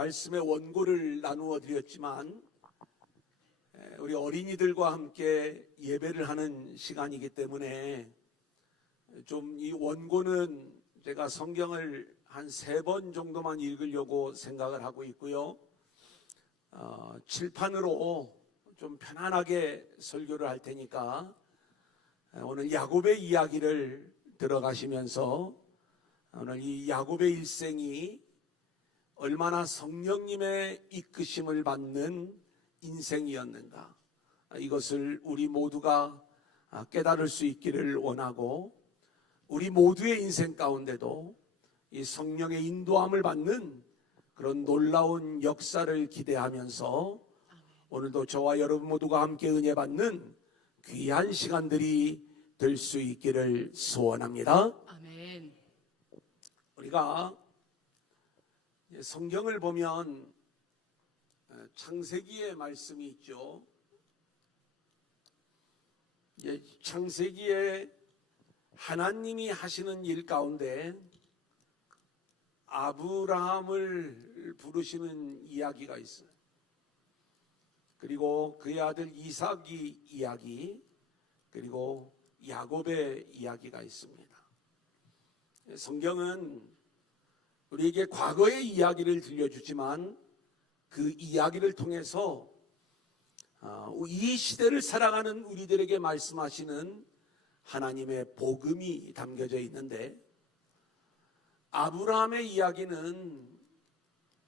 말씀의 원고를 나누어 드렸지만 우리 어린이들과 함께 예배를 하는 시간이기 때문에 좀 이 원고는 제가 성경을 한 3번 정도만 읽으려고 생각을 하고 있고요. 칠판으로 좀 편안하게 설교를 할 테니까 오늘 야곱의 이야기를 들어가시면서 오늘 이 야곱의 일생이 얼마나 성령님의 이끄심을 받는 인생이었는가, 이것을 우리 모두가 깨달을 수 있기를 원하고, 우리 모두의 인생 가운데도 이 성령의 인도함을 받는 그런 놀라운 역사를 기대하면서 오늘도 저와 여러분 모두가 함께 은혜 받는 귀한 시간들이 될 수 있기를 소원합니다. 아멘. 우리가 성경을 보면 창세기의 말씀이 있죠. 창세기에 하나님이 하시는 일 가운데 아브라함을 부르시는 이야기가 있어요. 그리고 그의 아들 이삭이 이야기, 그리고 야곱의 이야기가 있습니다. 성경은 우리에게 과거의 이야기를 들려주지만 그 이야기를 통해서 이 시대를 살아가는 우리들에게 말씀하시는 하나님의 복음이 담겨져 있는데, 아브라함의 이야기는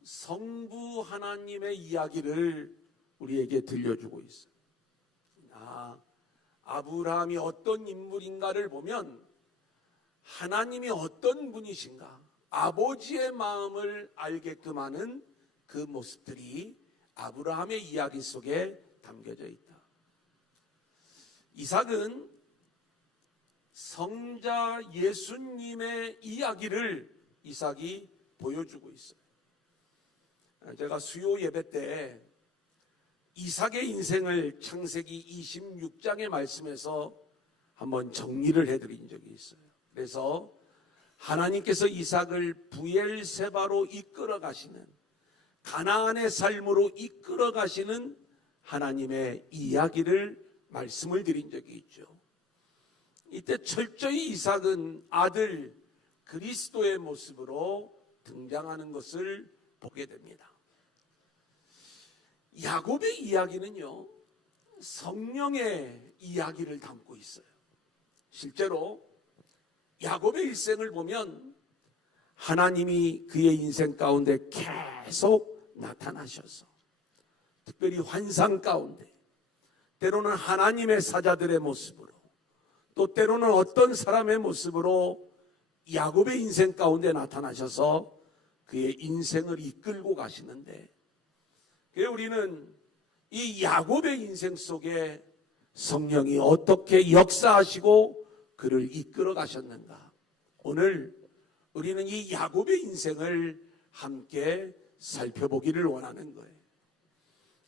성부 하나님의 이야기를 우리에게 들려주고 있어요. 아브라함이 어떤 인물인가를 보면 하나님이 어떤 분이신가, 아버지의 마음을 알게끔 하는 그 모습들이 아브라함의 이야기 속에 담겨져 있다. 이삭은 성자 예수님의 이야기를 이삭이 보여주고 있어요. 제가 수요 예배 때 이삭의 인생을 창세기 26장의 말씀에서 한번 정리를 해드린 적이 있어요. 그래서 하나님께서 이삭을 부엘세바로 이끌어 가시는, 가나안의 삶으로 이끌어 가시는 하나님의 이야기를 말씀을 드린 적이 있죠. 이때 철저히 이삭은 아들 그리스도의 모습으로 등장하는 것을 보게 됩니다. 야곱의 이야기는요, 성령의 이야기를 담고 있어요. 실제로 야곱의 일생을 보면 하나님이 그의 인생 가운데 계속 나타나셔서, 특별히 환상 가운데, 때로는 하나님의 사자들의 모습으로, 또 때로는 어떤 사람의 모습으로 야곱의 인생 가운데 나타나셔서 그의 인생을 이끌고 가시는데, 우리는 이 야곱의 인생 속에 성령이 어떻게 역사하시고 그를 이끌어 가셨는가, 오늘 우리는 이 야곱의 인생을 함께 살펴보기를 원하는 거예요.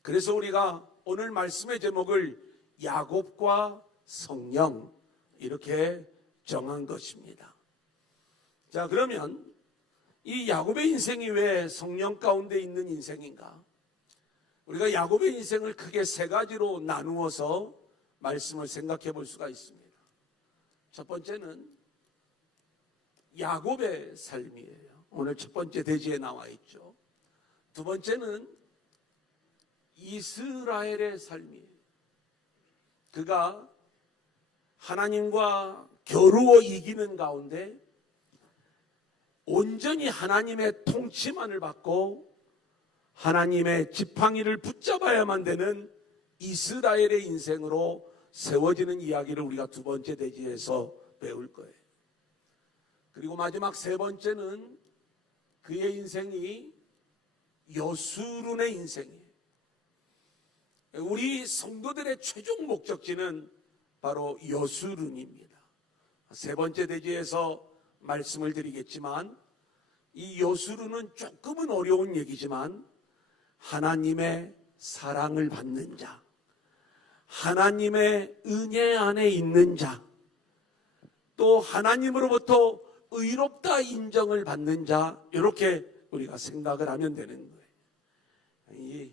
그래서 우리가 오늘 말씀의 제목을 야곱과 성령, 이렇게 정한 것입니다. 자, 그러면 이 야곱의 인생이 왜 성령 가운데 있는 인생인가? 우리가 야곱의 인생을 크게 3가지로 나누어서 말씀을 생각해 볼 수가 있습니다. 첫 번째는 야곱의 삶이에요. 오늘 첫 번째 대지에 나와 있죠. 두 번째는 이스라엘의 삶이에요. 그가 하나님과 겨루어 이기는 가운데 온전히 하나님의 통치만을 받고 하나님의 지팡이를 붙잡아야만 되는 이스라엘의 인생으로 세워지는 이야기를 우리가 두 번째 대지에서 배울 거예요. 그리고 마지막 3번째는 그의 인생이 여수룬의 인생이에요. 우리 성도들의 최종 목적지는 바로 여수룬입니다. 3번째 대지에서 말씀을 드리겠지만, 이 여수룬은 조금은 어려운 얘기지만 하나님의 사랑을 받는 자, 하나님의 은혜 안에 있는 자, 또 하나님으로부터 의롭다 인정을 받는 자, 이렇게 우리가 생각을 하면 되는 거예요. 이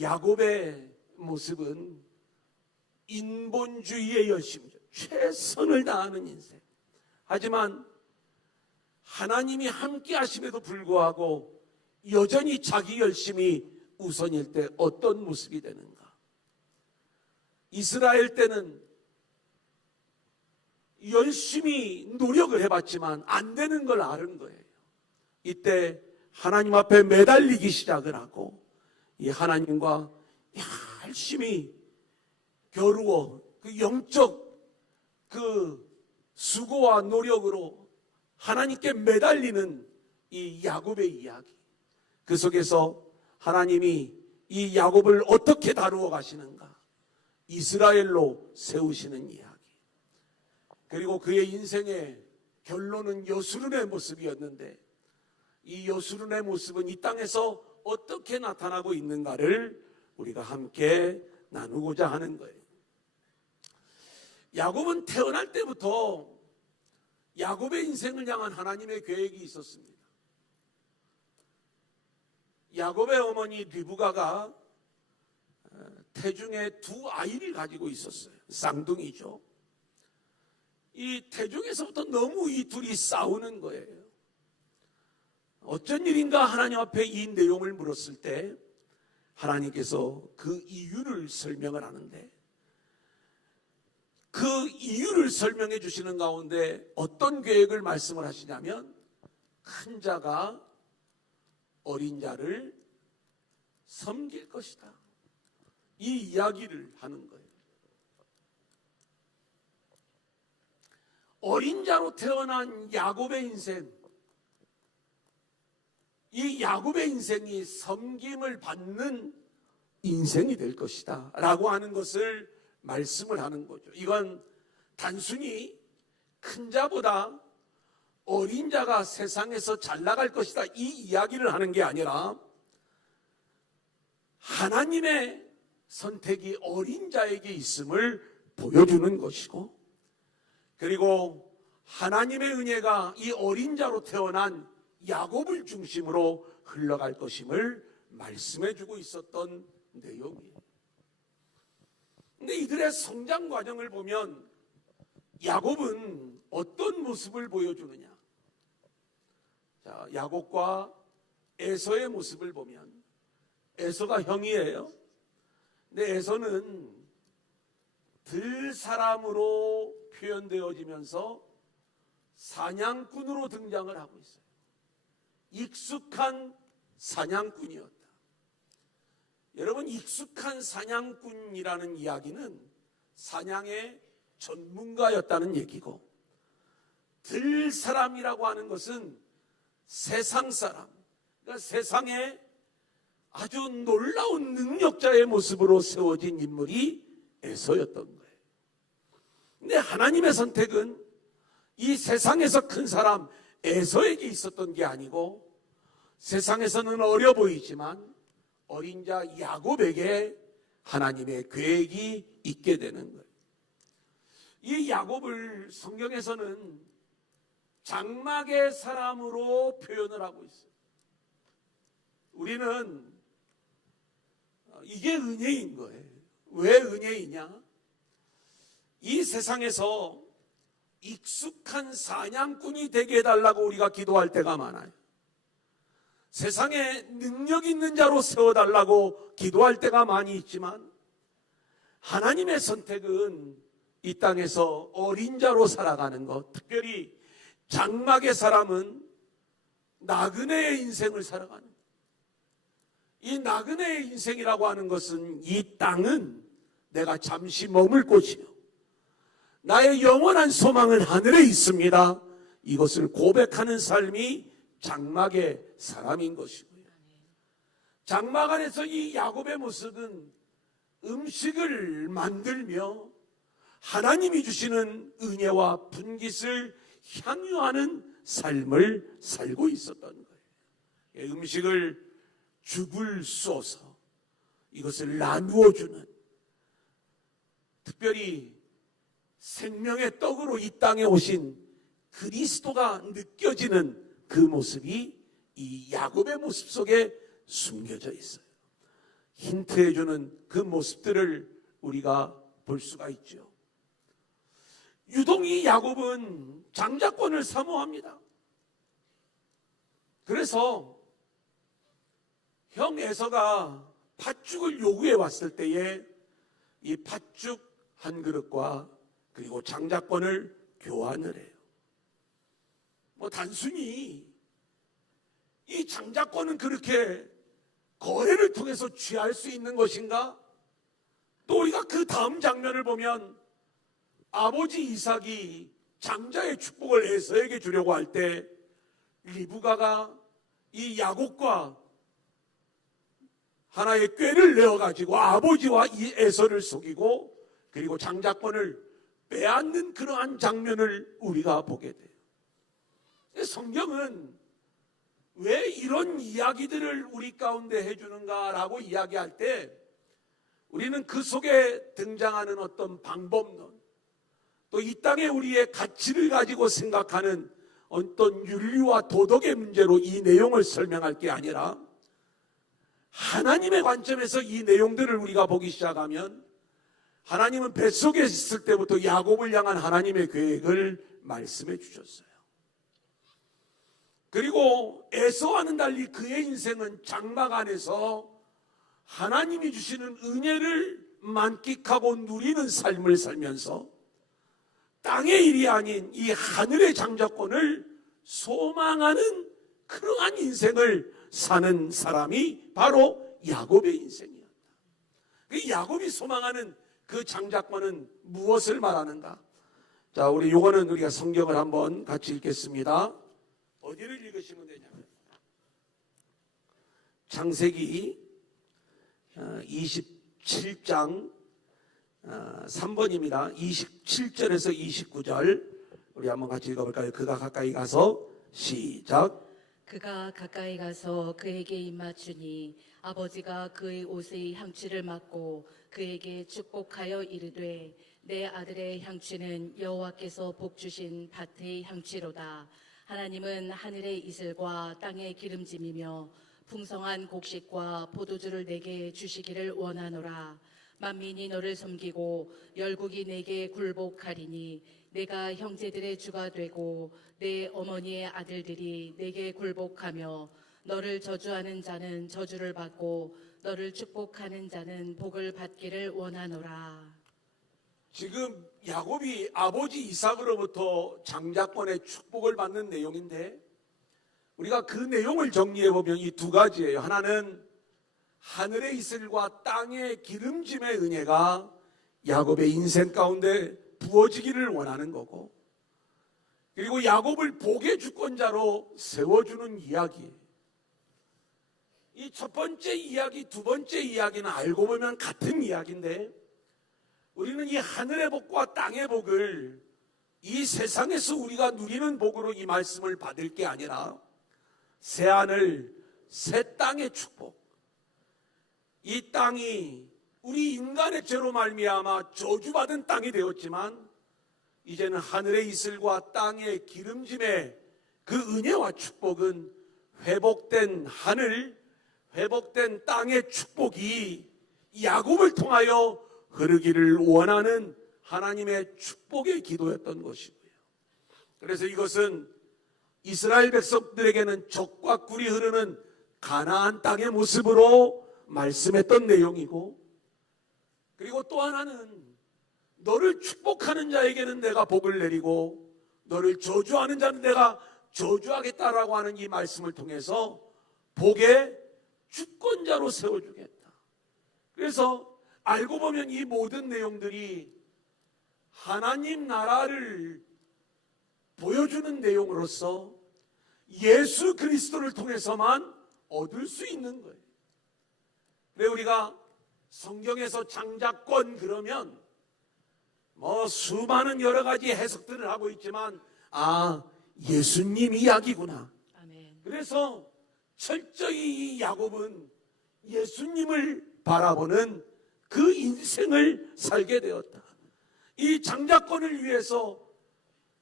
야곱의 모습은 인본주의의 열심이죠. 최선을 다하는 인생. 하지만 하나님이 함께 하심에도 불구하고 여전히 자기 열심이 우선일 때 어떤 모습이 되는가? 이스라엘 때는 열심히 노력을 해봤지만 안 되는 걸 아는 거예요. 이때 하나님 앞에 매달리기 시작을 하고 이 하나님과 열심히 겨루어 그 영적 그 수고와 노력으로 하나님께 매달리는 이 야곱의 이야기. 그 속에서 하나님이 이 야곱을 어떻게 다루어 가시는가? 이스라엘로 세우시는 이야기. 그리고 그의 인생의 결론은 여수른의 모습이었는데 이 여수른의 모습은 이 땅에서 어떻게 나타나고 있는가를 우리가 함께 나누고자 하는 거예요. 야곱은 태어날 때부터 야곱의 인생을 향한 하나님의 계획이 있었습니다. 야곱의 어머니 리브가가 태중에 두 아이를 가지고 있었어요. 쌍둥이죠. 이 태중에서부터 너무 이 둘이 싸우는 거예요. 어쩐 일인가 하나님 앞에 이 내용을 물었을 때 하나님께서 그 이유를 설명을 하는데 그 이유를 설명해 주시는 가운데 어떤 계획을 말씀을 하시냐면 큰 자가 어린 자를 섬길 것이다. 이 이야기를 하는 거예요. 어린 자로 태어난 야곱의 인생, 이 야곱의 인생이 섬김을 받는 인생이 될 것이다 라고 하는 것을 말씀을 하는 거죠. 이건 단순히 큰 자보다 어린 자가 세상에서 잘 나갈 것이다 이 이야기를 하는 게 아니라 하나님의 선택이 어린 자에게 있음을 보여주는 것이고, 그리고 하나님의 은혜가 이 어린 자로 태어난 야곱을 중심으로 흘러갈 것임을 말씀해 주고 있었던 내용이에요. 근데 이들의 성장 과정을 보면 야곱은 어떤 모습을 보여주느냐? 자, 야곱과 에서의 모습을 보면 에서가 형이에요. 근데 에서는 들 사람으로 표현되어지면서 사냥꾼으로 등장을 하고 있어요. 익숙한 사냥꾼이었다. 여러분, 익숙한 사냥꾼이라는 이야기는 사냥의 전문가였다는 얘기고, 들 사람이라고 하는 것은 세상 사람, 그러니까 세상에 아주 놀라운 능력자의 모습으로 세워진 인물이 에서였던 거예요. 근데 하나님의 선택은 이 세상에서 큰 사람 에서에게 있었던 게 아니고, 세상에서는 어려 보이지만 어린 자 야곱에게 하나님의 계획이 있게 되는 거예요. 이 야곱을 성경에서는 장막의 사람으로 표현을 하고 있어요. 우리는 이게 은혜인 거예요. 왜 은혜이냐? 이 세상에서 익숙한 사냥꾼이 되게 해달라고 우리가 기도할 때가 많아요. 세상에 능력 있는 자로 세워달라고 기도할 때가 많이 있지만, 하나님의 선택은 이 땅에서 어린 자로 살아가는 것, 특별히 장막의 사람은 나그네의 인생을 살아가는 것. 이 나그네의 인생이라고 하는 것은 이 땅은 내가 잠시 머물 곳이요, 나의 영원한 소망은 하늘에 있습니다, 이것을 고백하는 삶이 장막의 사람인 것이고요. 장막 안에서 이 야곱의 모습은 음식을 만들며 하나님이 주시는 은혜와 분깃을 향유하는 삶을 살고 있었던 거예요. 음식을 죽을 쏘서 이것을 나누어 주는, 특별히 생명의 떡으로 이 땅에 오신 그리스도가 느껴지는 그 모습이 이 야곱의 모습 속에 숨겨져 있어요. 힌트해주는 그 모습들을 우리가 볼 수가 있죠. 유동이 야곱은 장자권을 사모합니다. 그래서 형 에서가 팥죽을 요구해 왔을 때에 이 팥죽 한 그릇과 그리고 장자권을 교환을 해요. 단순히 이 장자권은 그렇게 거래를 통해서 취할 수 있는 것인가? 또 우리가 그 다음 장면을 보면 아버지 이삭이 장자의 축복을 에서에게 주려고 할 때 리브가가 이 야곱과 하나의 꾀를 내어가지고 아버지와 이 에서를 속이고 그리고 장자권을 빼앗는 그러한 장면을 우리가 보게 돼요. 성경은 왜 이런 이야기들을 우리 가운데 해주는가라고 이야기할 때 우리는 그 속에 등장하는 어떤 방법론, 또 이 땅에 우리의 가치를 가지고 생각하는 어떤 윤리와 도덕의 문제로 이 내용을 설명할 게 아니라 하나님의 관점에서 이 내용들을 우리가 보기 시작하면 하나님은 뱃속에 있을 때부터 야곱을 향한 하나님의 계획을 말씀해 주셨어요. 그리고 에서와는 달리 그의 인생은 장막 안에서 하나님이 주시는 은혜를 만끽하고 누리는 삶을 살면서 땅의 일이 아닌 이 하늘의 장자권을 소망하는 그러한 인생을 사는 사람이 바로 야곱의 인생이었다. 야곱이 소망하는 그 장자권은 무엇을 말하는가? 자, 요거는 우리가 성경을 한번 같이 읽겠습니다. 어디를 읽으시면 되냐면 창세기 27장 3번입니다. 27절에서 29절 우리 한번 같이 읽어볼까요? 그가 가까이 가서 시작. 그가 가까이 가서 그에게 입맞추니 아버지가 그의 옷의 향취를 맡고 그에게 축복하여 이르되 내 아들의 향취는 여호와께서 복 주신 밭의 향취로다. 하나님은 하늘의 이슬과 땅의 기름짐이며 풍성한 곡식과 포도주를 내게 주시기를 원하노라. 만민이 너를 섬기고 열국이 내게 굴복하리니 내가 형제들의 주가 되고 내 어머니의 아들들이 내게 굴복하며 너를 저주하는 자는 저주를 받고 너를 축복하는 자는 복을 받기를 원하노라. 지금 야곱이 아버지 이삭으로부터 장자권의 축복을 받는 내용인데 우리가 그 내용을 정리해 보면 이 두 가지예요. 하나는 하늘의 이슬과 땅의 기름짐의 은혜가 야곱의 인생 가운데 부어지기를 원하는 거고, 그리고 야곱을 복의 주권자로 세워주는 이야기예요. 이 첫 번째 이야기, 두 번째 이야기는 알고 보면 같은 이야기인데 우리는 이 하늘의 복과 땅의 복을 이 세상에서 우리가 누리는 복으로 이 말씀을 받을 게 아니라 새 하늘, 새 땅의 축복, 이 땅이 우리 인간의 죄로 말미암아 저주받은 땅이 되었지만 이제는 하늘의 이슬과 땅의 기름짐의 그 은혜와 축복은 회복된 하늘, 회복된 땅의 축복이 야곱을 통하여 흐르기를 원하는 하나님의 축복의 기도였던 것이고요. 그래서 이것은 이스라엘 백성들에게는 적과 꿀이 흐르는 가나안 땅의 모습으로 말씀했던 내용이고, 그리고 또 하나는 너를 축복하는 자에게는 내가 복을 내리고 너를 저주하는 자는 내가 저주하겠다라고 하는 이 말씀을 통해서 복의 주권자로 세워주겠다. 그래서 알고 보면 이 모든 내용들이 하나님 나라를 보여주는 내용으로서 예수 그리스도를 통해서만 얻을 수 있는 거예요. 왜 우리가 성경에서 장자권 그러면 수많은 여러 가지 해석들을 하고 있지만 예수님 이야기구나. 아멘. 그래서 철저히 이 야곱은 예수님을 바라보는 그 인생을 살게 되었다. 이 장자권을 위해서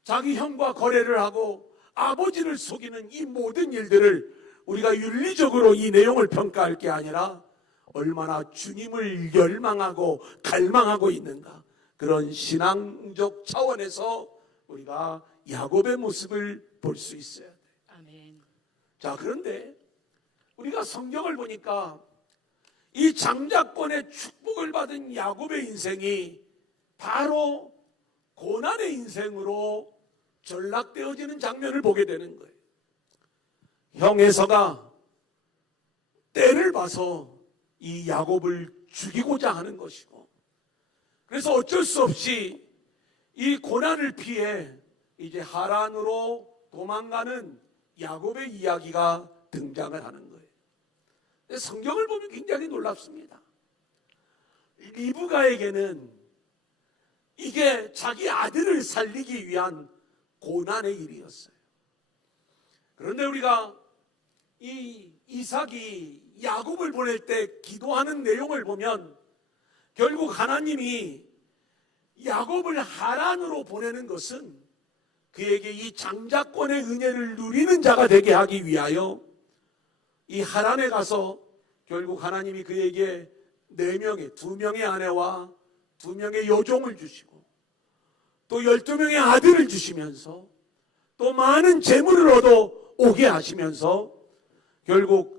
자기 형과 거래를 하고 아버지를 속이는 이 모든 일들을 우리가 윤리적으로 이 내용을 평가할 게 아니라 얼마나 주님을 열망하고 갈망하고 있는가, 그런 신앙적 차원에서 우리가 야곱의 모습을 볼 수 있어야 돼. 아멘. 자, 그런데 우리가 성경을 보니까 이 장자권의 축복을 받은 야곱의 인생이 바로 고난의 인생으로 전락되어지는 장면을 보게 되는 거예요. 형 에서가 때를 봐서 이 야곱을 죽이고자 하는 것이고, 그래서 어쩔 수 없이 이 고난을 피해 이제 하란으로 도망가는 야곱의 이야기가 등장을 하는 거예요. 근데 성경을 보면 굉장히 놀랍습니다. 리브가에게는 이게 자기 아들을 살리기 위한 고난의 일이었어요. 그런데 우리가 이 이삭이 야곱을 보낼 때 기도하는 내용을 보면 결국 하나님이 야곱을 하란으로 보내는 것은 그에게 이 장자권의 은혜를 누리는 자가 되게 하기 위하여 이 하란에 가서 결국 하나님이 그에게 4명의 2명의 아내와 2명의 여종을 주시고 또 12명의 아들을 주시면서 또 많은 재물을 얻어 오게 하시면서 결국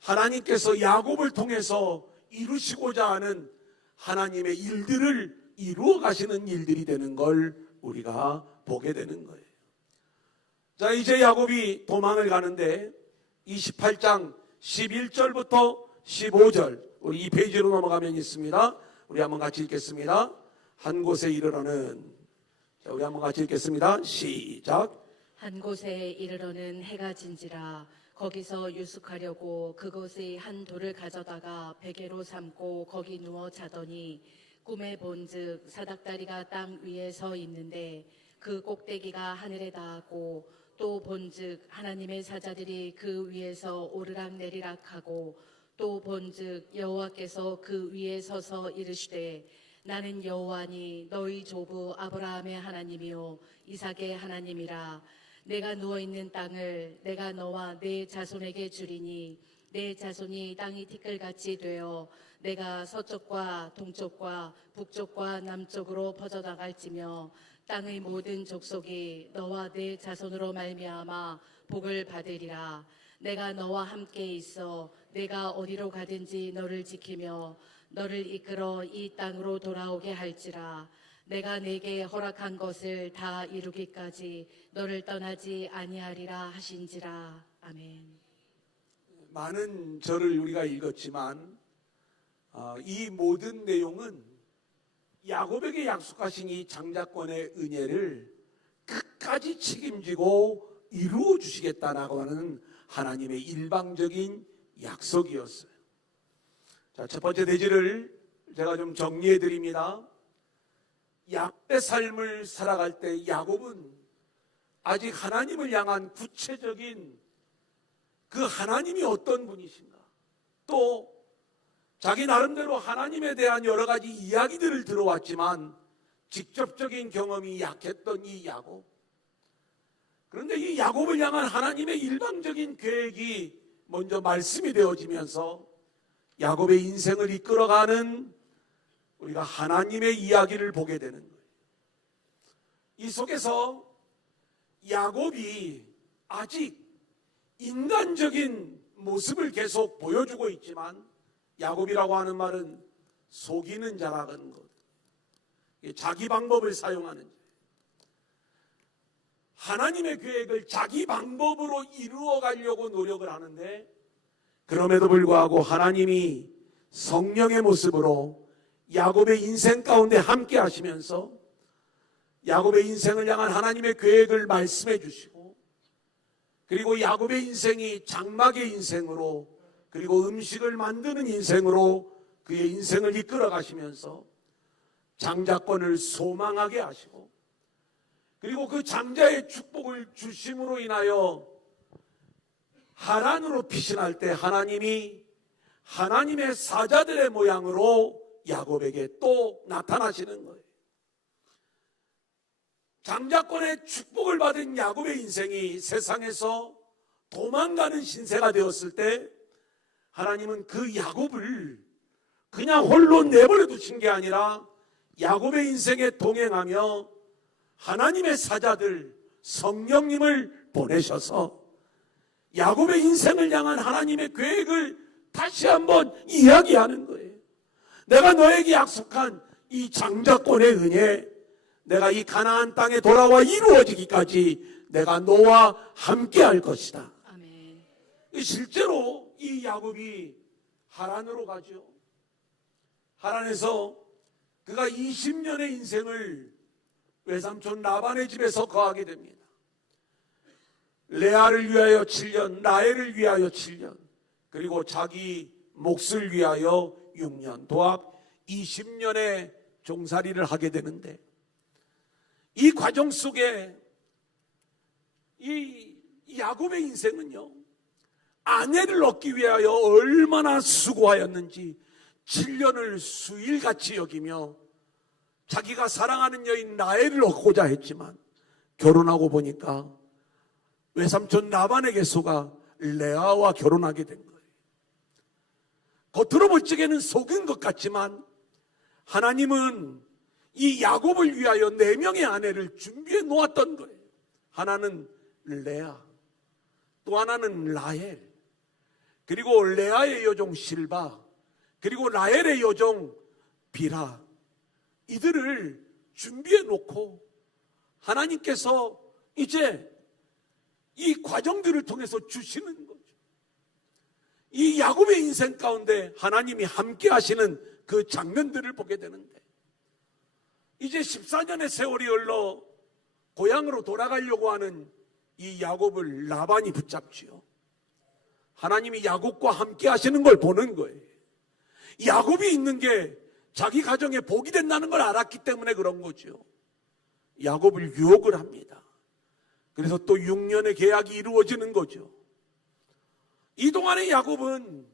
하나님께서 야곱을 통해서 이루시고자 하는 하나님의 일들을 이루어 가시는 일들이 되는 걸 우리가 보게 되는 거예요. 자, 이제 야곱이 도망을 가는데 28장 11절부터 15절 우리 이 페이지로 넘어가면 있습니다. 우리 한번 같이 읽겠습니다. 한 곳에 이르러는, 자, 우리 한번 같이 읽겠습니다. 시작. 한 곳에 이르러는 해가 진지라 거기서 유숙하려고 그곳의 한 돌을 가져다가 베개로 삼고 거기 누워 자더니 꿈에 본즉 사닥다리가 땅 위에 서 있는데 그 꼭대기가 하늘에 닿았고 또 본즉 하나님의 사자들이 그 위에서 오르락 내리락 하고 또 본즉 여호와께서 그 위에 서서 이르시되 나는 여호와니 너희 조부 아브라함의 하나님이요 이삭의 하나님이라. 내가 누워있는 땅을 내가 너와 내 자손에게 주리니 내 자손이 땅이 티끌같이 되어 내가 서쪽과 동쪽과 북쪽과 남쪽으로 퍼져나갈지며 땅의 모든 족속이 너와 내 자손으로 말미암아 복을 받으리라. 내가 너와 함께 있어 내가 어디로 가든지 너를 지키며 너를 이끌어 이 땅으로 돌아오게 할지라. 내가 내게 허락한 것을 다 이루기까지 너를 떠나지 아니하리라 하신지라. 아멘. 많은 절을 우리가 읽었지만 이 모든 내용은 야곱에게 약속하신 이 장자권의 은혜를 끝까지 책임지고 이루어 주시겠다라고 하는 하나님의 일방적인 약속이었어요. 자, 첫 번째 대지를 제가 좀 정리해 드립니다. 야곱의 삶을 살아갈 때 야곱은 아직 하나님을 향한 구체적인 그 하나님이 어떤 분이신가, 또 자기 나름대로 하나님에 대한 여러 가지 이야기들을 들어왔지만 직접적인 경험이 약했던 이 야곱. 그런데 이 야곱을 향한 하나님의 일방적인 계획이 먼저 말씀이 되어지면서 야곱의 인생을 이끌어가는 우리가 하나님의 이야기를 보게 되는 거예요. 이 속에서 야곱이 아직 인간적인 모습을 계속 보여주고 있지만, 야곱이라고 하는 말은 속이는 자라는 것, 자기 방법을 사용하는 자, 하나님의 계획을 자기 방법으로 이루어 가려고 노력을 하는데, 그럼에도 불구하고 하나님이 성령의 모습으로 야곱의 인생 가운데 함께 하시면서 야곱의 인생을 향한 하나님의 계획을 말씀해 주시고, 그리고 야곱의 인생이 장막의 인생으로, 그리고 음식을 만드는 인생으로 그의 인생을 이끌어 가시면서 장자권을 소망하게 하시고, 그리고 그 장자의 축복을 주심으로 인하여 하란으로 피신할 때 하나님이 하나님의 사자들의 모양으로 야곱에게 또 나타나시는 거예요. 장자권의 축복을 받은 야곱의 인생이 세상에서 도망가는 신세가 되었을 때 하나님은 그 야곱을 그냥 홀로 내버려 두신 게 아니라 야곱의 인생에 동행하며 하나님의 사자들 성령님을 보내셔서 야곱의 인생을 향한 하나님의 계획을 다시 한번 이야기하는 거예요. 내가 너에게 약속한 이 장자권의 은혜, 내가 이 가나안 땅에 돌아와 이루어지기까지 내가 너와 함께 할 것이다. 아멘. 실제로 이 야곱이 하란으로 가죠. 하란에서 그가 20년의 인생을 외삼촌 라반의 집에서 거하게 됩니다. 레아를 위하여 7년, 라헬을 위하여 7년, 그리고 자기 몫을 위하여 6년, 도합 20년의 종살이를 하게 되는데, 이 과정 속에 이 야곱의 인생은요, 아내를 얻기 위하여 얼마나 수고하였는지 7년을 수일같이 여기며 자기가 사랑하는 여인 라헬을 얻고자 했지만 결혼하고 보니까 외삼촌 라반에게 속아 레아와 결혼하게 된 거예요. 겉으로 볼 적에는 속은 것 같지만 하나님은 이 야곱을 위하여 4명의 아내를 준비해 놓았던 거예요. 하나는 레아, 또 하나는 라헬, 그리고 레아의 여종 실바, 그리고 라헬의 여종 비라, 이들을 준비해 놓고 하나님께서 이제 이 과정들을 통해서 주시는 거죠. 이 야곱의 인생 가운데 하나님이 함께 하시는 그 장면들을 보게 되는데, 이제 14년의 세월이 흘러 고향으로 돌아가려고 하는 이 야곱을 라반이 붙잡지요. 하나님이 야곱과 함께 하시는 걸 보는 거예요. 야곱이 있는 게 자기 가정에 복이 된다는 걸 알았기 때문에 그런 거죠. 야곱을 유혹을 합니다. 그래서 또 6년의 계약이 이루어지는 거죠. 이 동안에 야곱은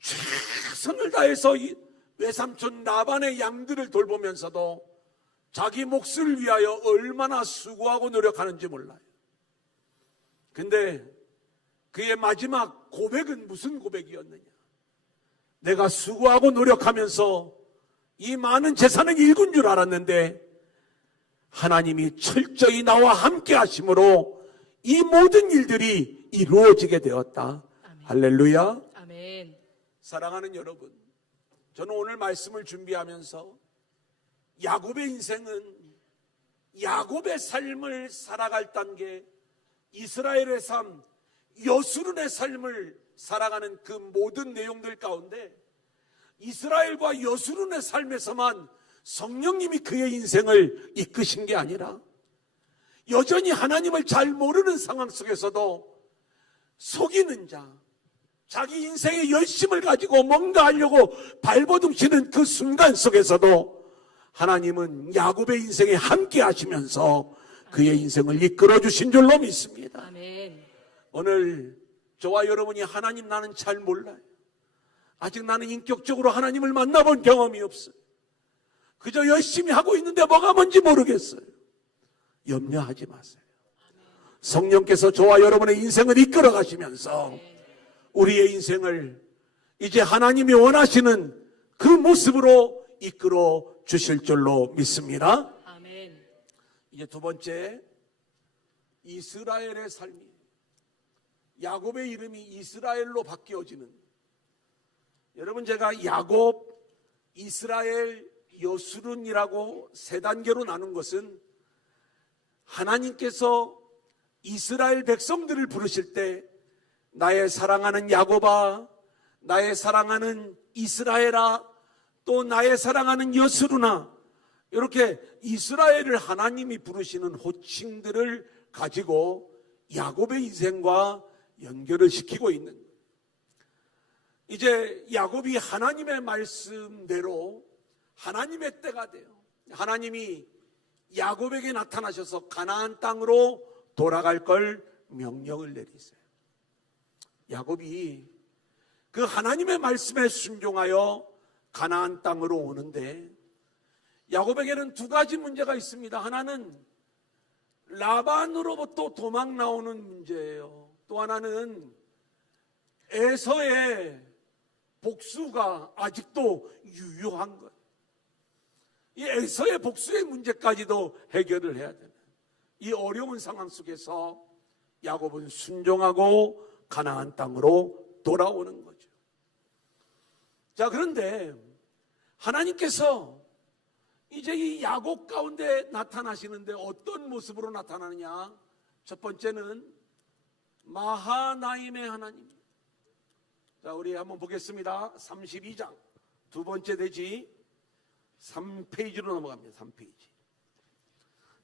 최선을 다해서 외삼촌 라반의 양들을 돌보면서도 자기 몫을 위하여 얼마나 수고하고 노력하는지 몰라요. 근데 그의 마지막 고백은 무슨 고백이었느냐? 내가 수고하고 노력하면서 이 많은 재산을 일군 줄 알았는데 하나님이 철저히 나와 함께 하심으로 이 모든 일들이 이루어지게 되었다. 아멘. 할렐루야. 아멘. 사랑하는 여러분, 저는 오늘 말씀을 준비하면서 야곱의 인생은 야곱의 삶을 살아갈 단계, 이스라엘의 삶, 여수론의 삶을 살아가는 그 모든 내용들 가운데 이스라엘과 여수론의 삶에서만 성령님이 그의 인생을 이끄신 게 아니라 여전히 하나님을 잘 모르는 상황 속에서도 속이는 자, 자기 인생의 열심을 가지고 뭔가 하려고 발버둥치는 그 순간 속에서도 하나님은 야곱의 인생에 함께 하시면서 그의 인생을 이끌어 주신 줄로 믿습니다. 아멘. 오늘 저와 여러분이 하나님 나는 잘 몰라요. 아직 나는 인격적으로 하나님을 만나본 경험이 없어요. 그저 열심히 하고 있는데 뭐가 뭔지 모르겠어요. 염려하지 마세요. 성령께서 저와 여러분의 인생을 이끌어 가시면서 우리의 인생을 이제 하나님이 원하시는 그 모습으로 이끌어 주실 줄로 믿습니다. 아멘. 이제 두 번째, 이스라엘의 삶이에요. 야곱의 이름이 이스라엘로 바뀌어지는, 여러분 제가 야곱, 이스라엘, 여수룬이라고 세 단계로 나눈 것은 하나님께서 이스라엘 백성들을 부르실 때 나의 사랑하는 야곱아, 나의 사랑하는 이스라엘아, 또 나의 사랑하는 여수룬아, 이렇게 이스라엘을 하나님이 부르시는 호칭들을 가지고 야곱의 인생과 연결을 시키고 있는 거예요. 이제 야곱이 하나님의 말씀대로 하나님의 때가 돼요. 하나님이 야곱에게 나타나셔서 가나안 땅으로 돌아갈 걸 명령을 내리세요. 야곱이 그 하나님의 말씀에 순종하여 가나안 땅으로 오는데 야곱에게는 두 가지 문제가 있습니다. 하나는 라반으로부터 도망 나오는 문제예요. 또 하나는 에서의 복수가 아직도 유효한 것. 이 에서의 복수의 문제까지도 해결을 해야 되는 이 어려운 상황 속에서 야곱은 순종하고 가나안 땅으로 돌아오는 거죠. 자, 그런데 하나님께서 이제 이 야곱 가운데 나타나시는데 어떤 모습으로 나타나느냐? 첫 번째는 마하나임의 하나님. 자, 우리 한번 보겠습니다. 32장 두 번째 되지 3페이지로 넘어갑니다. 3페이지.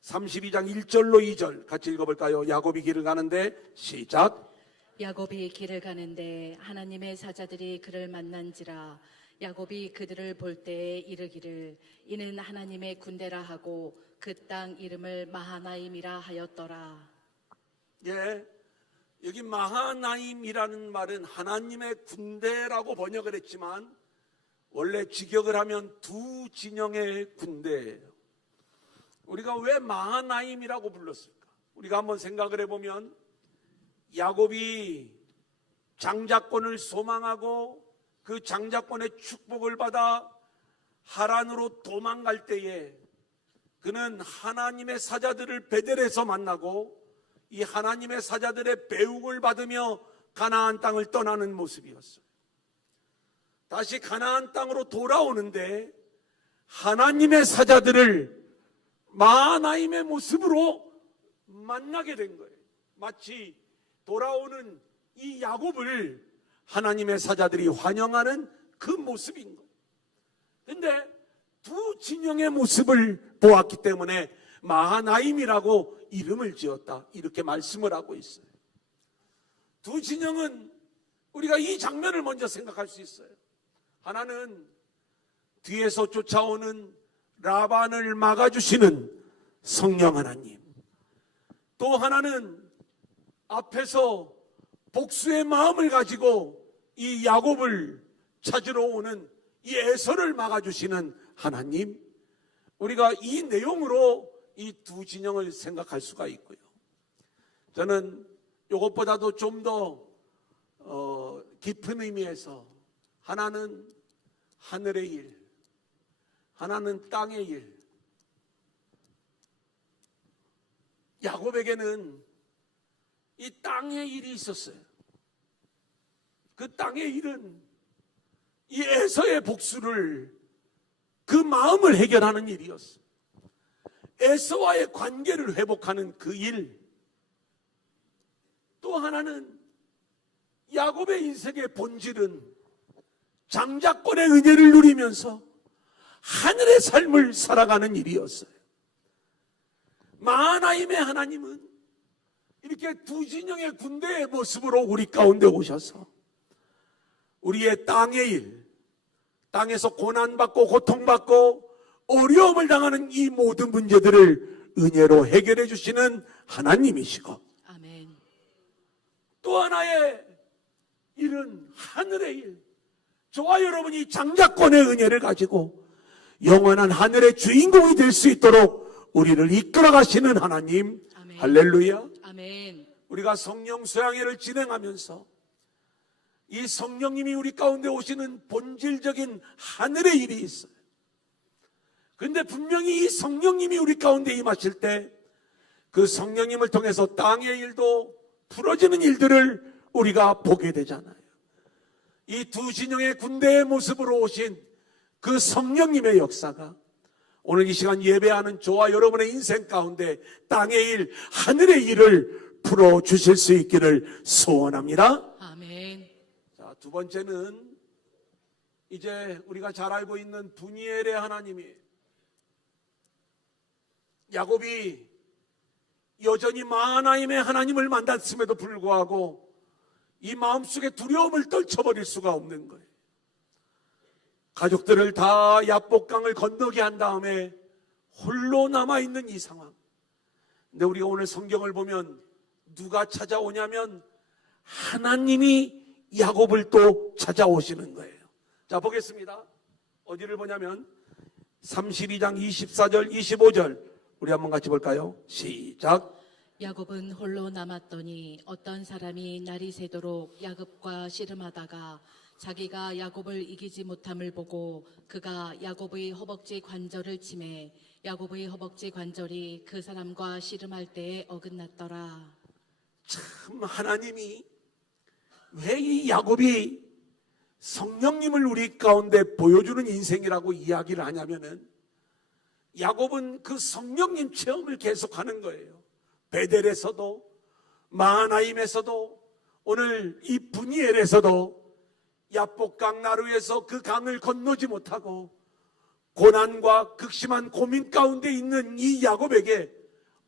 32장 1절로 2절 같이 읽어볼까요? 야곱이 길을 가는데 시작. 야곱이 길을 가는데 하나님의 사자들이 그를 만난지라. 야곱이 그들을 볼 때에 이르기를 이는 하나님의 군대라 하고 그 땅 이름을 마하나임이라 하였더라. 예, 여기 마하나임이라는 말은 하나님의 군대라고 번역을 했지만 원래 직역을 하면 두 진영의 군대예요. 우리가 왜 마하나임이라고 불렀을까? 우리가 한번 생각을 해보면 야곱이 장자권을 소망하고 그 장자권의 축복을 받아 하란으로 도망갈 때에 그는 하나님의 사자들을 베델에서 만나고 이 하나님의 사자들의 배웅을 받으며 가나안 땅을 떠나는 모습이었어요. 다시 가나안 땅으로 돌아오는데 하나님의 사자들을 마하나임의 모습으로 만나게 된 거예요. 마치 돌아오는 이 야곱을 하나님의 사자들이 환영하는 그 모습인 거예요. 그런데 두 진영의 모습을 보았기 때문에 마하나임이라고 이름을 지었다, 이렇게 말씀을 하고 있어요. 두 진영은 우리가 이 장면을 먼저 생각할 수 있어요. 하나는 뒤에서 쫓아오는 라반을 막아주시는 성령 하나님, 또 하나는 앞에서 복수의 마음을 가지고 이 야곱을 찾으러 오는 이 에서를 막아주시는 하나님. 우리가 이 내용으로 이 두 진영을 생각할 수가 있고요. 저는 이것보다도 좀 더 깊은 의미에서 하나는 하늘의 일, 하나는 땅의 일. 야곱에게는 이 땅의 일이 있었어요. 그 땅의 일은 이 에서의 복수를, 그 마음을 해결하는 일이었어요. 에서와의 관계를 회복하는 그 일. 또 하나는 야곱의 인생의 본질은 장자권의 은혜를 누리면서 하늘의 삶을 살아가는 일이었어요. 마하나임의 하나님은 이렇게 두 진영의 군대의 모습으로 우리 가운데 오셔서 우리의 땅의 일, 땅에서 고난받고 고통받고 어려움을 당하는 이 모든 문제들을 은혜로 해결해 주시는 하나님이시고, 아멘. 또 하나의 일은 하늘의 일. 저와 여러분이 장자권의 은혜를 가지고 영원한 하늘의 주인공이 될 수 있도록 우리를 이끌어 가시는 하나님. 아멘. 할렐루야. 아멘. 우리가 성령 수양회를 진행하면서 이 성령님이 우리 가운데 오시는 본질적인 하늘의 일이 있어요. 그런데 분명히 이 성령님이 우리 가운데 임하실 때 그 성령님을 통해서 땅의 일도 풀어지는 일들을 우리가 보게 되잖아요. 이 두 진영의 군대의 모습으로 오신 그 성령님의 역사가 오늘 이 시간 예배하는 저와 여러분의 인생 가운데 땅의 일, 하늘의 일을 풀어주실 수 있기를 소원합니다. 아멘. 자, 두 번째는 이제 우리가 잘 알고 있는 분이엘의 하나님이, 야곱이 여전히 마하나임의 하나님을 만났음에도 불구하고 이 마음속에 두려움을 떨쳐버릴 수가 없는 거예요. 가족들을 다 야복강을 건너게 한 다음에 홀로 남아있는 이 상황. 근데 우리가 오늘 성경을 보면 누가 찾아오냐면 하나님이 야곱을 또 찾아오시는 거예요. 자, 보겠습니다. 어디를 보냐면 32장 24절 25절 우리 한번 같이 볼까요? 시작. 야곱은 홀로 남았더니 어떤 사람이 날이 새도록 야곱과 씨름하다가 자기가 야곱을 이기지 못함을 보고 그가 야곱의 허벅지 관절을 치매 야곱의 허벅지 관절이 그 사람과 씨름할 때에 어긋났더라. 참 하나님이 왜 이 야곱이 성령님을 우리 가운데 보여주는 인생이라고 이야기를 하냐면은 야곱은 그 성령님 체험을 계속하는 거예요. 베델에서도 마하나임에서도 오늘 이 브니엘에서도 야복강 나루에서 그 강을 건너지 못하고 고난과 극심한 고민 가운데 있는 이 야곱에게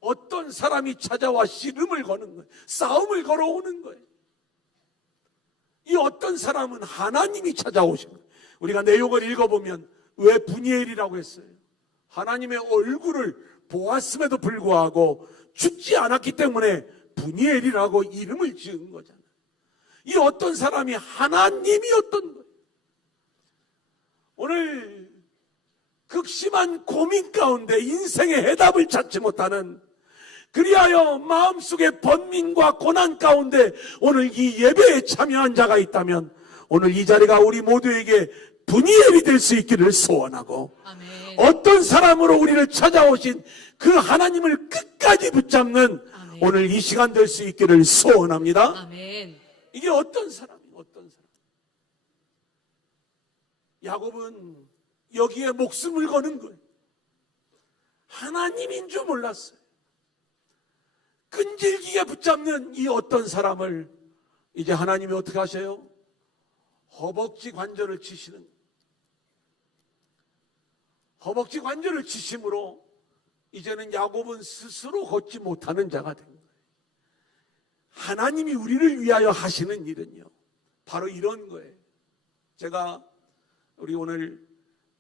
어떤 사람이 찾아와 씨름을 거는 거예요. 싸움을 걸어오는 거예요. 이 어떤 사람은 하나님이 찾아오신 거예요. 우리가 내용을 읽어보면 왜 브니엘이라고 했어요? 하나님의 얼굴을 보았음에도 불구하고 죽지 않았기 때문에 브니엘이라고 이름을 지은 거잖아요. 이 어떤 사람이 하나님이었던 거예요. 오늘 극심한 고민 가운데 인생의 해답을 찾지 못하는, 그리하여 마음속에 번민과 고난 가운데 오늘 이 예배에 참여한 자가 있다면 오늘 이 자리가 우리 모두에게 브니엘이 될 수 있기를 소원하고, 아멘. 어떤 사람으로 우리를 찾아오신 그 하나님을 끝까지 붙잡는 아멘. 오늘 이 시간 될 수 있기를 소원합니다. 아멘. 이게 어떤 사람이에요? 어떤 사람? 야곱은 여기에 목숨을 거는 거예요. 하나님인 줄 몰랐어요. 끈질기게 붙잡는 이 어떤 사람을 이제 하나님이 어떻게 하셔요? 허벅지 관절을 치시는 거예요. 허벅지 관절을 치심으로 이제는 야곱은 스스로 걷지 못하는 자가 된 거예요. 하나님이 우리를 위하여 하시는 일은요, 바로 이런 거예요. 제가 우리 오늘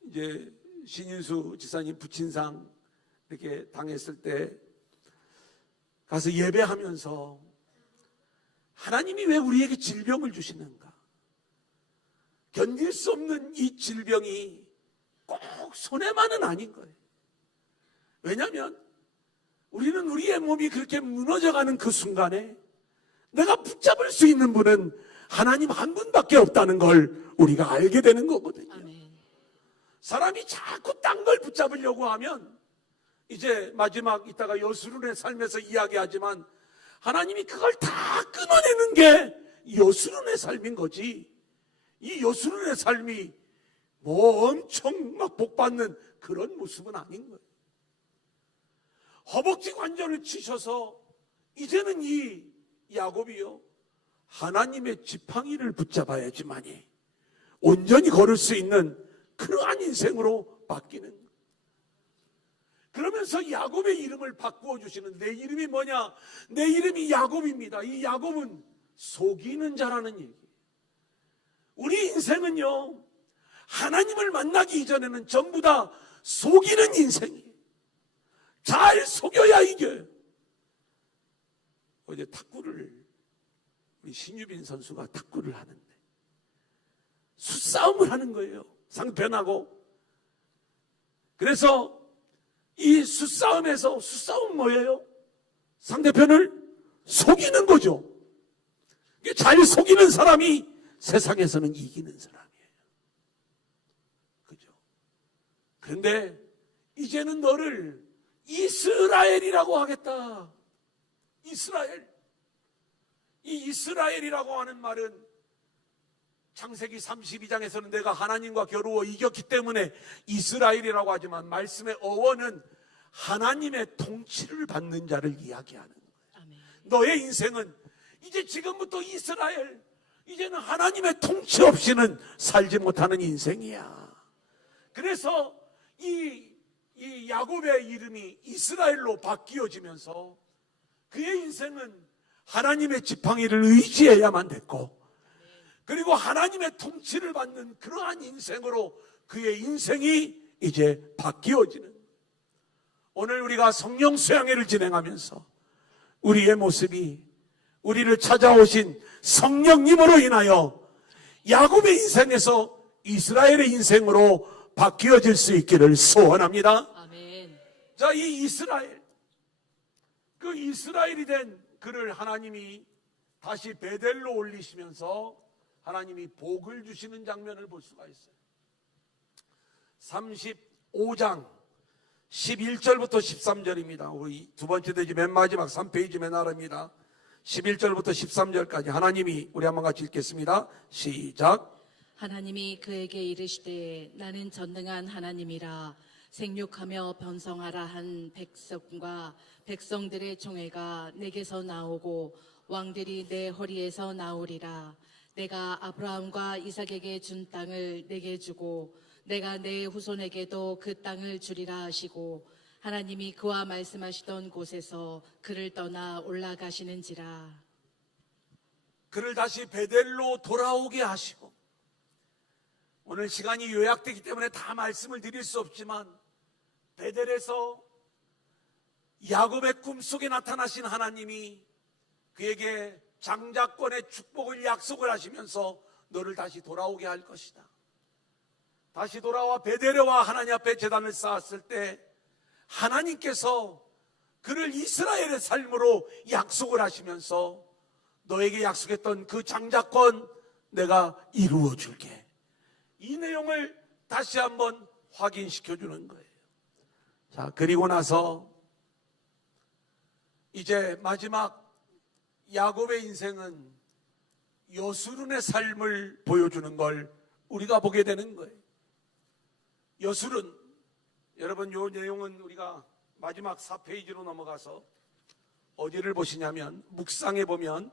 이제 신인수 지사님 부친상 이렇게 당했을 때 가서 예배하면서 하나님이 왜 우리에게 질병을 주시는가? 견딜 수 없는 이 질병이 꼭 손해만은 아닌 거예요. 왜냐하면 우리는 우리의 몸이 그렇게 무너져가는 그 순간에 내가 붙잡을 수 있는 분은 하나님 한 분밖에 없다는 걸 우리가 알게 되는 거거든요. 아멘. 사람이 자꾸 딴 걸 붙잡으려고 하면 이제 마지막 이따가 여수론의 삶에서 이야기하지만 하나님이 그걸 다 끊어내는 게 여수론의 삶인 거지, 이 여수론의 삶이 뭐 엄청 막 복받는 그런 모습은 아닌 거예요. 허벅지 관절을 치셔서 이제는 이 야곱이요, 하나님의 지팡이를 붙잡아야지만이 온전히 걸을 수 있는 그러한 인생으로 바뀌는 거예요. 그러면서 야곱의 이름을 바꾸어 주시는, 내 이름이 뭐냐? 내 이름이 야곱입니다. 이 야곱은 속이는 자라는 얘기예요. 우리 인생은요, 하나님을 만나기 이전에는 전부 다 속이는 인생이에요. 잘 속여야 이겨요. 어제 탁구를 우리 신유빈 선수가 탁구를 하는데 수싸움을 하는 거예요, 상대편하고. 그래서 이 수싸움에서, 수싸움 뭐예요? 상대편을 속이는 거죠. 잘 속이는 사람이 세상에서는 이기는 사람이에요. 그죠? 그런데 이제는 너를 이스라엘이라고 하겠다. 이스라엘. 이 이스라엘이라고 하는 말은 창세기 32장에서는 내가 하나님과 겨루어 이겼기 때문에 이스라엘이라고 하지만 말씀의 어원은 하나님의 통치를 받는 자를 이야기하는 거예요. 아멘. 너의 인생은 이제 지금부터 이스라엘, 이제는 하나님의 통치 없이는 살지 못하는 인생이야. 그래서 이 야곱의 이름이 이스라엘로 바뀌어지면서 그의 인생은 하나님의 지팡이를 의지해야만 됐고, 그리고 하나님의 통치를 받는 그러한 인생으로 그의 인생이 이제 바뀌어지는, 오늘 우리가 성령 수양회를 진행하면서 우리의 모습이 우리를 찾아오신 성령님으로 인하여 야곱의 인생에서 이스라엘의 인생으로 바뀌어질 수 있기를 소원합니다. 아멘. 자, 이 이스라엘, 그 이스라엘이 된 그를 하나님이 다시 베델로 올리시면서 하나님이 복을 주시는 장면을 볼 수가 있어요. 35장 11절부터 13절입니다. 우리 두 번째 대지 맨 마지막 3페이지 맨 아래입니다. 11절부터 13절까지 하나님이 우리 한번 같이 읽겠습니다. 시작. 하나님이 그에게 이르시되 나는 전능한 하나님이라. 생육하며 번성하라 한 백성과 백성들의 총회가 내게서 나오고 왕들이 내 허리에서 나오리라. 내가 아브라함과 이삭에게 준 땅을 내게 주고 내가 내 후손에게도 그 땅을 주리라 하시고, 하나님이 그와 말씀하시던 곳에서 그를 떠나 올라가시는지라. 그를 다시 베델로 돌아오게 하시고, 오늘 시간이 요약되기 때문에 다 말씀을 드릴 수 없지만 베델에서 야곱의 꿈속에 나타나신 하나님이 그에게 장자권의 축복을 약속을 하시면서 너를 다시 돌아오게 할 것이다. 다시 돌아와 베델에와 하나님 앞에 제단을 쌓았을 때 하나님께서 그를 이스라엘의 삶으로 약속을 하시면서 너에게 약속했던 그 장자권 내가 이루어 줄게. 이 내용을 다시 한번 확인시켜 주는 거예요. 자, 그리고 나서 이제 마지막 야곱의 인생은 여수른의 삶을 보여주는 걸 우리가 보게 되는 거예요. 여수른, 여러분 이 내용은 우리가 마지막 4페이지로 넘어가서 어디를 보시냐면 묵상해 보면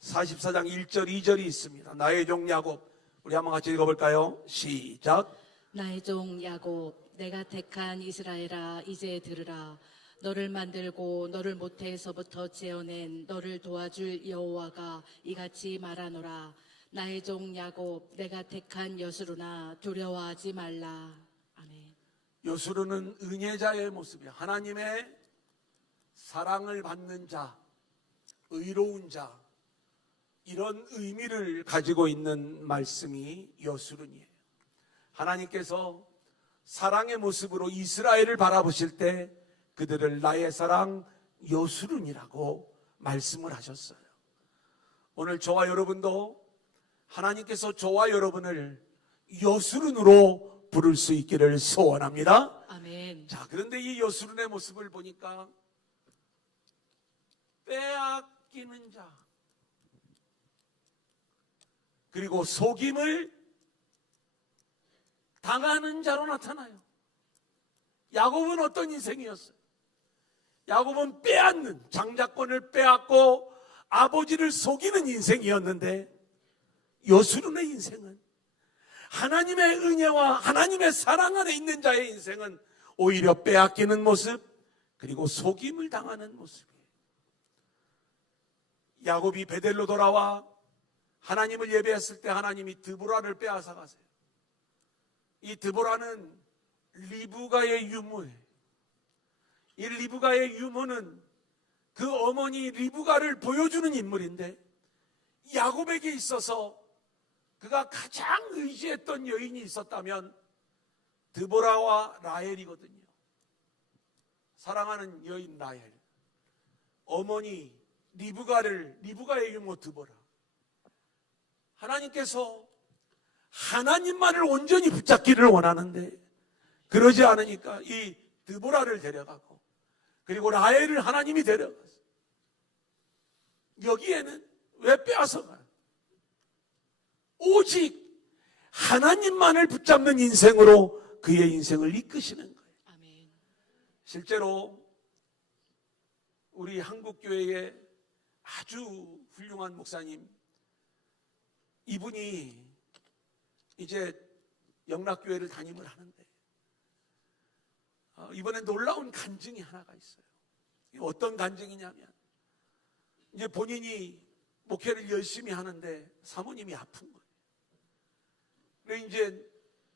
44장 1절 2절이 있습니다. 나의 종 야곱, 우리 한번 같이 읽어볼까요? 시작. 나의 종 야곱, 내가 택한 이스라엘아, 이제 들으라. 너를 만들고 너를 모태에서부터 지어낸 너를 도와줄 여호와가 이같이 말하노라. 나의 종 야곱, 내가 택한 여수르나 두려워하지 말라. 아멘. 여수르는 은혜자의 모습이에요. 하나님의 사랑을 받는 자, 의로운 자, 이런 의미를 가지고 있는 말씀이 여수른이에요. 하나님께서 사랑의 모습으로 이스라엘을 바라보실 때 그들을 나의 사랑 여수른이라고 말씀을 하셨어요. 오늘 저와 여러분도 하나님께서 저와 여러분을 여수른으로 부를 수 있기를 소원합니다. 아멘. 자, 그런데 이 여수른의 모습을 보니까 빼앗기는 자, 그리고 속임을 당하는 자로 나타나요. 야곱은 어떤 인생이었어요? 야곱은 빼앗는, 장자권을 빼앗고 아버지를 속이는 인생이었는데, 여수른의 인생은 하나님의 은혜와 하나님의 사랑 안에 있는 자의 인생은 오히려 빼앗기는 모습, 그리고 속임을 당하는 모습이에요. 야곱이 베델로 돌아와 하나님을 예배했을 때 하나님이 드보라를 빼앗아 가세요. 이 드보라는 리브가의 유모예요. 이 리브가의 유모는 그 어머니 리브가를 보여주는 인물인데, 야곱에게 있어서 그가 가장 의지했던 여인이 있었다면 드보라와 라헬이거든요. 사랑하는 여인 라헬, 어머니 리브가의 유모 드보라. 하나님께서 하나님만을 온전히 붙잡기를 원하는데 그러지 않으니까 이 드보라를 데려가고, 그리고 라헬을 하나님이 데려갔어요. 여기에는 왜 빼앗아가요? 오직 하나님만을 붙잡는 인생으로 그의 인생을 이끄시는 거예요. 아멘. 실제로 우리 한국교회의 아주 훌륭한 목사님, 이분이 이제 영락교회를 담임을 하는데 이번에 놀라운 간증이 하나가 있어요. 어떤 간증이냐면, 이제 본인이 목회를 열심히 하는데 사모님이 아픈 거예요. 그래서 이제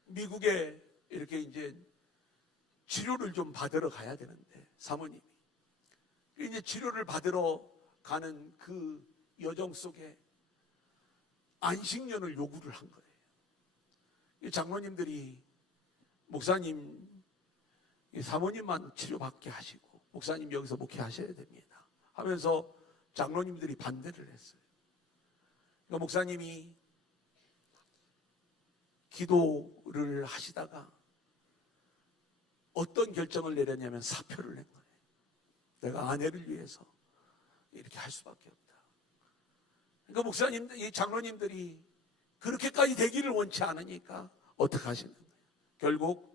미국에 이렇게 이제 치료를 좀 받으러 가야 되는데 사모님이 이제 치료를 받으러 가는 그 여정 속에 안식년을 요구를 한 거예요. 장로님들이 목사님, 사모님만 치료받게 하시고 목사님 여기서 목회하셔야 됩니다. 하면서 장로님들이 반대를 했어요. 그러니까 목사님이 기도를 하시다가 어떤 결정을 내렸냐면 사표를 낸 거예요. 내가 아내를 위해서 이렇게 할 수밖에 없다. 그러니까 목사님들, 이 장로님들이 그렇게까지 되기를 원치 않으니까 어떻게 하시는 거예요? 결국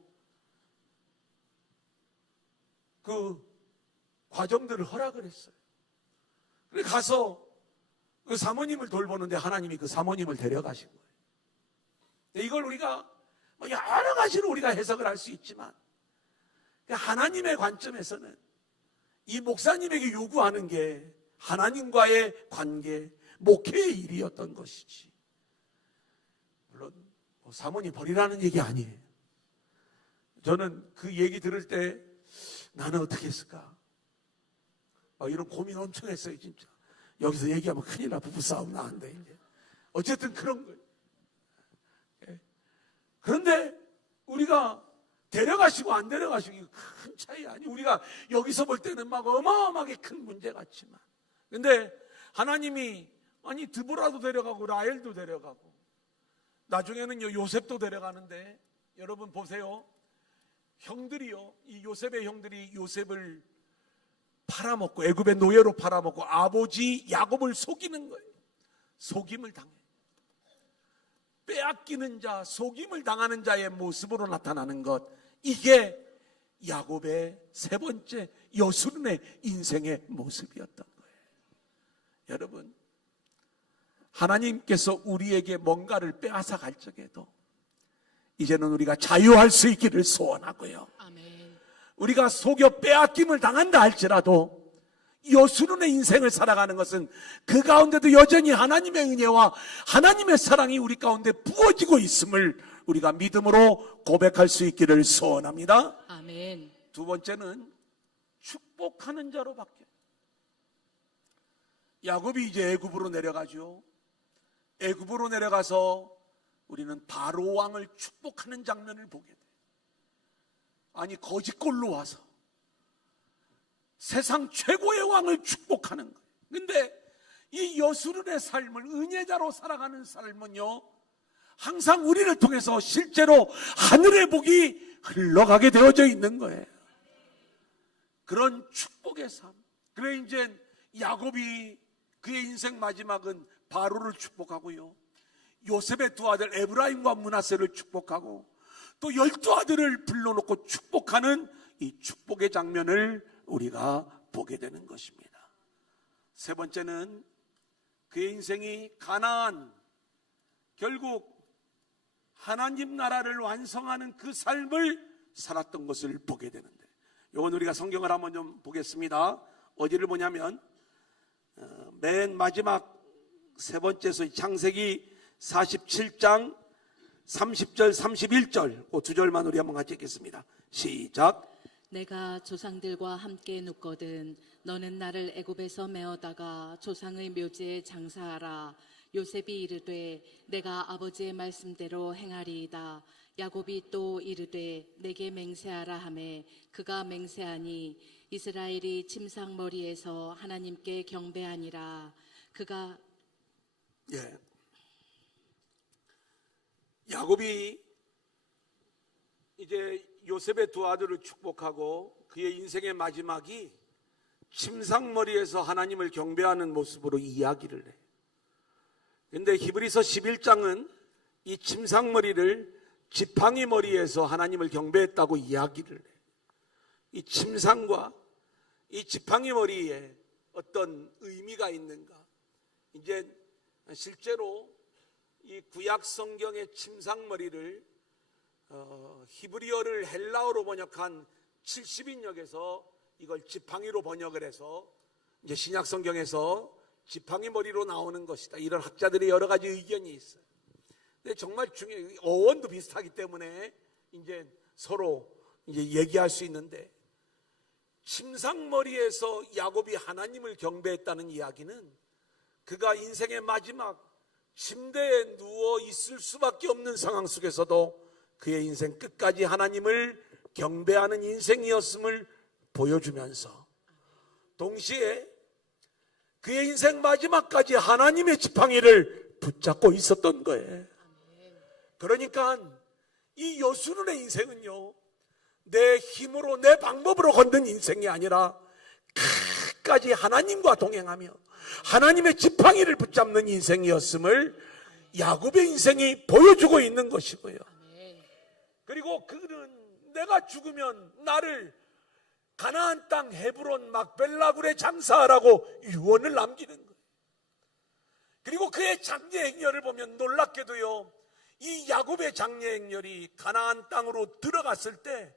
그 과정들을 허락을 했어요. 그래 가서 그 사모님을 돌보는데 하나님이 그 사모님을 데려가신 거예요. 이걸 우리가 여러 가지로 우리가 해석을 할 수 있지만 하나님의 관점에서는 이 목사님에게 요구하는 게 하나님과의 관계, 목회의 일이었던 것이지. 물론 사모님 버리라는 얘기 아니에요. 저는 그 얘기 들을 때 나는 어떻게 했을까? 이런 고민 엄청 했어요, 진짜. 여기서 얘기하면 큰일 나, 부부싸움 나는데, 이제. 어쨌든 그런 거예요. 그런데 우리가 데려가시고 안 데려가시고 이거 큰 차이 아니. 우리가 여기서 볼 때는 막 어마어마하게 큰 문제 같지만. 근데 하나님이 아니 드보라도 데려가고 라헬도 데려가고 나중에는요 요셉도 데려가는데 여러분 보세요. 형들이요. 이 요셉의 형들이 요셉을 팔아먹고 애굽의 노예로 팔아먹고 아버지 야곱을 속이는 거예요. 속임을 당해. 빼앗기는 자, 속임을 당하는 자의 모습으로 나타나는 것, 이게 야곱의 세 번째 여순의 인생의 모습이었던 거예요. 여러분, 하나님께서 우리에게 뭔가를 빼앗아 갈 적에도 이제는 우리가 자유할 수 있기를 소원하고요. 아멘. 우리가 속여 빼앗김을 당한다 할지라도 여수론의 인생을 살아가는 것은 그 가운데도 여전히 하나님의 은혜와 하나님의 사랑이 우리 가운데 부어지고 있음을 우리가 믿음으로 고백할 수 있기를 소원합니다. 아멘. 두 번째는 축복하는 자로 바뀌어요. 야곱이 이제 애굽으로 내려가죠. 애굽으로 내려가서 우리는 바로 왕을 축복하는 장면을 보게 돼요. 아니 거짓골로 와서 세상 최고의 왕을 축복하는 거예요. 근데 이 여수론의 삶을 은혜자로 살아가는 삶은요 항상 우리를 통해서 실제로 하늘의 복이 흘러가게 되어져 있는 거예요. 그런 축복의 삶. 그래 이제 야곱이 그의 인생 마지막은 바로를 축복하고요, 요셉의 두 아들 에브라임과 므낫세를 축복하고 또 12아들을 불러놓고 축복하는 이 축복의 장면을 우리가 보게 되는 것입니다. 세 번째는 그의 인생이 가나안, 결국 하나님 나라를 완성하는 그 삶을 살았던 것을 보게 되는데, 이건 우리가 성경을 한번 좀 보겠습니다. 어디를 보냐면 맨 마지막 세 번째서 창세기 47장 30절 31절 그 두 절만 우리 한번 같이 읽겠습니다. 시작. 내가 조상들과 함께 눕거든 너는 나를 애굽에서 메어다가 조상의 묘지에 장사하라. 요셉이 이르되 내가 아버지의 말씀대로 행하리이다. 야곱이 또 이르되 내게 맹세하라 하매 그가 맹세하니 이스라엘이 침상머리에서 하나님께 경배하니라. 그가 야곱이 이제 요셉의 두 아들을 축복하고 그의 인생의 마지막이 침상머리에서 하나님을 경배하는 모습으로 이야기를 해요. 그런데 히브리서 11장은 이 침상머리를 지팡이 머리에서 하나님을 경배했다고 이야기를 해요. 이 침상과 이 지팡이 머리에 어떤 의미가 있는가? 이제 실제로 이 구약 성경의 침상머리를 히브리어를 헬라어로 번역한 70인역에서 이걸 지팡이로 번역을 해서 이제 신약 성경에서 지팡이 머리로 나오는 것이다. 이런 학자들의 여러 가지 의견이 있어요. 근데 정말 중요해요. 어원도 비슷하기 때문에 이제 서로 이제 얘기할 수 있는데, 침상머리에서 야곱이 하나님을 경배했다는 이야기는 그가 인생의 마지막 침대에 누워 있을 수밖에 없는 상황 속에서도 그의 인생 끝까지 하나님을 경배하는 인생이었음을 보여주면서, 동시에 그의 인생 마지막까지 하나님의 지팡이를 붙잡고 있었던 거예요. 그러니까 이 여수론의 인생은요, 내 힘으로 내 방법으로 걷는 인생이 아니라 끝까지 하나님과 동행하며 하나님의 지팡이를 붙잡는 인생이었음을 야곱의 인생이 보여주고 있는 것이고요. 그리고 그는 내가 죽으면 나를 가나안 땅 헤브론 막벨라굴에 장사하라고 유언을 남기는 거예요. 그리고 그의 장례 행렬을 보면 놀랍게도요, 이 야곱의 장례 행렬이 가나안 땅으로 들어갔을 때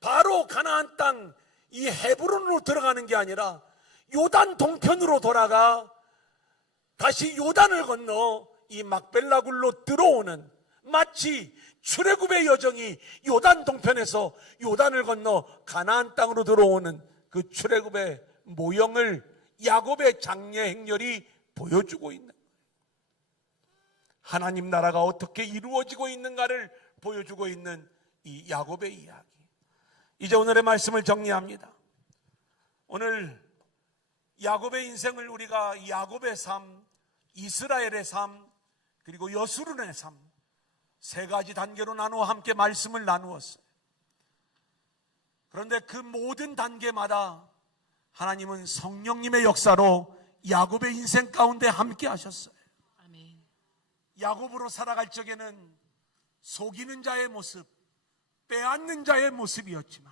바로 가나안 땅 이 헤브론으로 들어가는 게 아니라 요단 동편으로 돌아가 다시 요단을 건너 이 막벨라굴로 들어오는, 마치 출애굽의 여정이 요단 동편에서 요단을 건너 가나안 땅으로 들어오는 그 출애굽의 모형을 야곱의 장례 행렬이 보여주고 있는 거예요. 하나님 나라가 어떻게 이루어지고 있는가를 보여주고 있는 이 야곱의 이야기. 이제 오늘의 말씀을 정리합니다. 오늘 야곱의 인생을 우리가 야곱의 삶, 이스라엘의 삶, 그리고 여수론의 삶, 세 가지 단계로 나누어 함께 말씀을 나누었어요. 그런데 그 모든 단계마다 하나님은 성령님의 역사로 야곱의 인생 가운데 함께 하셨어요. 아멘. 야곱으로 살아갈 적에는 속이는 자의 모습, 빼앗는 자의 모습이었지만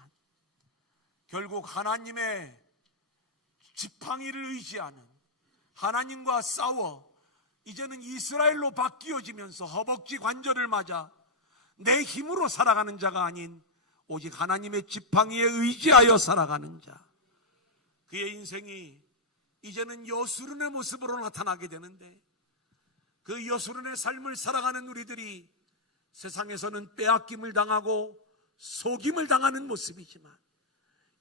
결국 하나님의 지팡이를 의지하는, 하나님과 싸워 이제는 이스라엘로 바뀌어지면서 허벅지 관절을 맞아 내 힘으로 살아가는 자가 아닌 오직 하나님의 지팡이에 의지하여 살아가는 자, 그의 인생이 이제는 여수론의 모습으로 나타나게 되는데, 그 여수론의 삶을 살아가는 우리들이 세상에서는 빼앗김을 당하고 속임을 당하는 모습이지만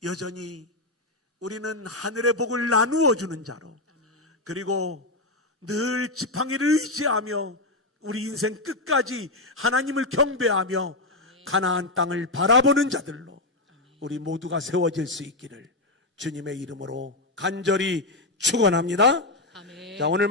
여전히 우리는 하늘의 복을 나누어 주는 자로, 그리고 늘 지팡이를 의지하며 우리 인생 끝까지 하나님을 경배하며 가나안 땅을 바라보는 자들로 우리 모두가 세워질 수 있기를 주님의 이름으로 간절히 축원합니다. 아멘. 자, 오늘